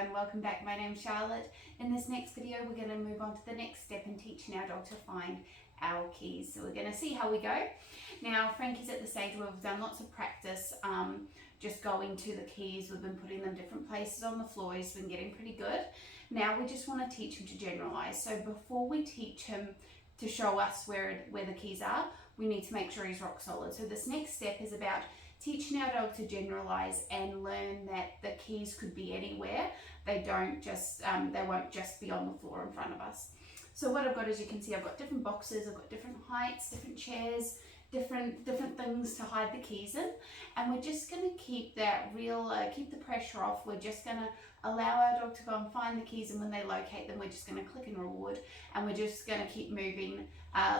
everyone, welcome back. My name's Charlotte. In this next video we're going to move on to the next step in teaching our dog to find our keys. So we're going to see how we go. Now Frankie's at the stage where we've done lots of practice just going to the keys. We've been putting them different places on the floor. He's been getting pretty good. Now we just want to teach him to generalize. So before we teach him to show us where the keys are, we need to make sure he's rock solid. So this next step is about teaching our dog to generalize and learn that the keys could be anywhere. They won't just be on the floor in front of us. So what I've got, as you can see, I've got different boxes, I've got different heights, different chairs, different things to hide the keys in, and we're just going to keep that keep the pressure off. We're just going to allow our dog to go and find the keys, and when they locate them, we're just going to click and reward, and we're just going to keep moving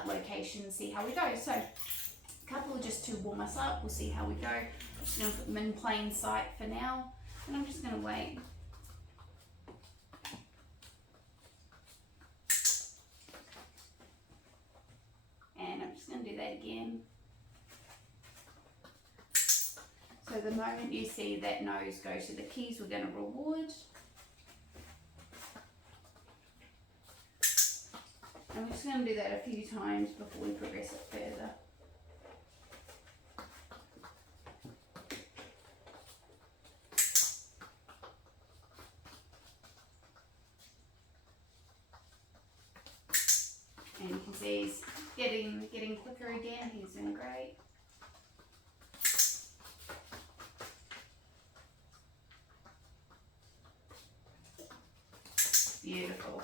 location and see how we go. So couple just to warm us up, we'll see how we go. I'm just going to put them in plain sight for now, and I'm just going to wait. And I'm just going to do that again. So the moment you see that nose go to the keys, we're going to reward. And we're just going to do that a few times before we progress it further. And you can see he's getting quicker again. He's doing great. Beautiful.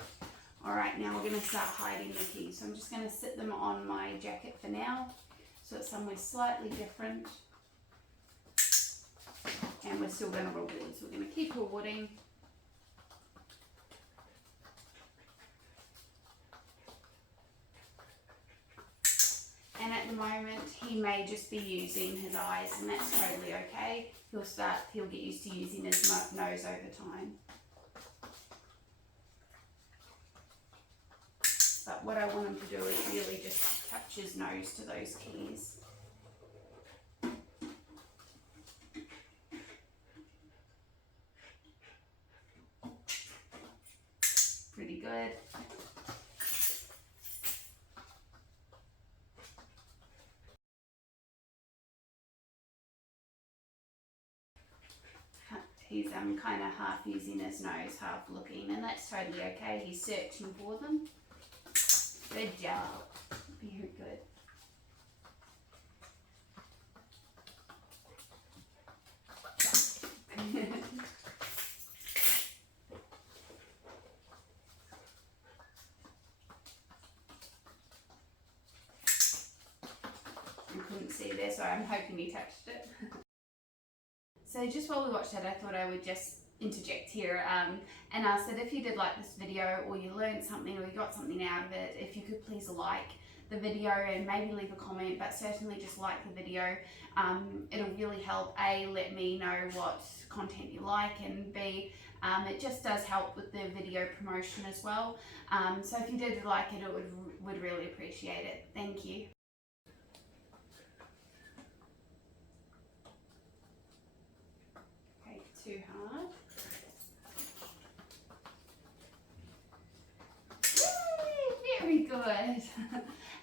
All right, now we're going to start hiding the keys. So I'm just going to sit them on my jacket for now, so it's somewhere slightly different. And we're still going to reward. So we're going to keep rewarding. And at the moment, he may just be using his eyes, and that's totally okay. He'll get used to using his nose over time. But what I want him to do is really just touch his nose to those keys. Pretty good. He's kind of half using his nose, half looking, and that's totally okay. He's searching for them. Good job. Very good. I couldn't see there, so I'm hoping he touched it. So just while we watched that, I thought I would just interject here and ask that if you did like this video, or you learned something, or you got something out of it, if you could please like the video and maybe leave a comment, but certainly just like the video. It'll really help, A, let me know what content you like, and B, it just does help with the video promotion as well. So if you did like it, would really appreciate it. Thank you. Too hard. Yay, very good.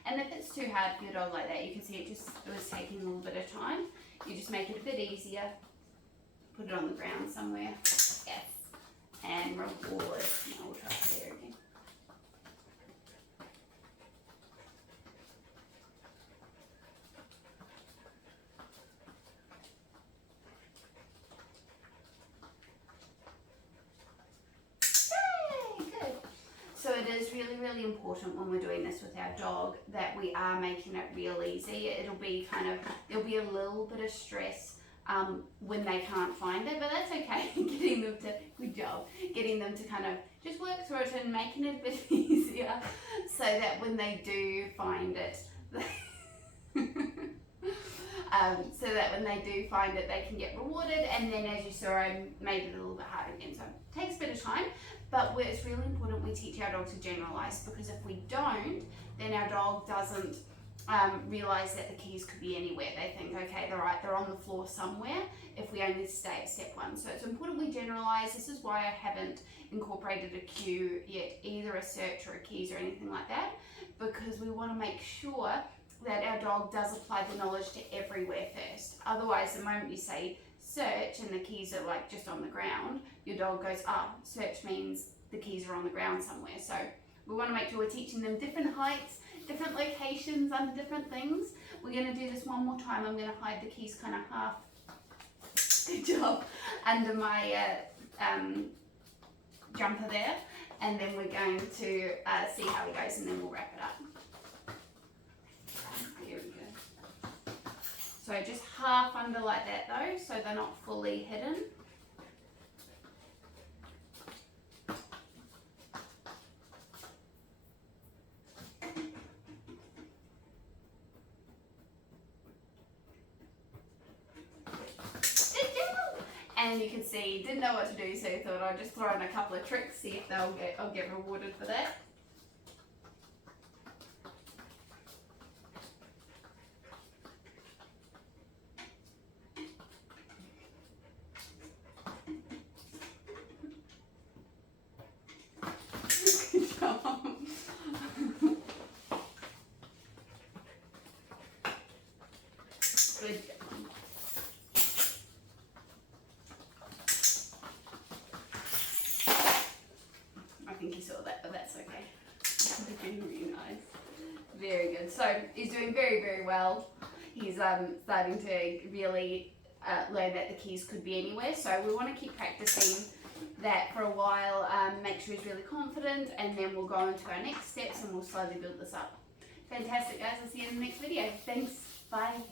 And if it's too hard for your dog like that, you can see it was taking a little bit of time. You just make it a bit easier. Put it on the ground somewhere. Yes. And reward. Now we'll try it there again. So it is really, really important when we're doing this with our dog that we are making it real easy. There'll be a little bit of stress when they can't find it, but that's okay. Getting them to kind of just work through it and making it a bit easier, so that when they do find it, they can get rewarded. And then, as you saw, I made it a little bit harder again, so it takes a bit of time. But it's really important we teach our dog to generalize, because if we don't, then our dog doesn't realise that the keys could be anywhere. They think, okay, they're on the floor somewhere if we only stay at step 1. So it's important we generalise. This is why I haven't incorporated a cue yet, either a search or a keys or anything like that, because we want to make sure that our dog does apply the knowledge to everywhere first. Otherwise, the moment you say search and the keys are like just on the ground, your dog goes, search means the keys are on the ground somewhere. So we want to make sure we're teaching them different heights, different locations under different things. We're going to do this one more time. I'm going to hide the keys kind of half, good job, under my jumper there, and then we're going to see how it goes, and then we'll wrap it up. Here we go. So just half under like that though, so they're not fully hidden. And you can see, didn't know what to do, so thought I'd just throw in a couple of tricks, see if I'll get rewarded for that. Good job. Good job. I think he saw that, but that's okay. Really nice. Very good. So he's doing very, very well. He's starting to really learn that the keys could be anywhere. So we want to keep practicing that for a while, make sure he's really confident, and then we'll go on to our next steps and we'll slowly build this up. Fantastic, guys. I'll see you in the next video. Thanks. Bye.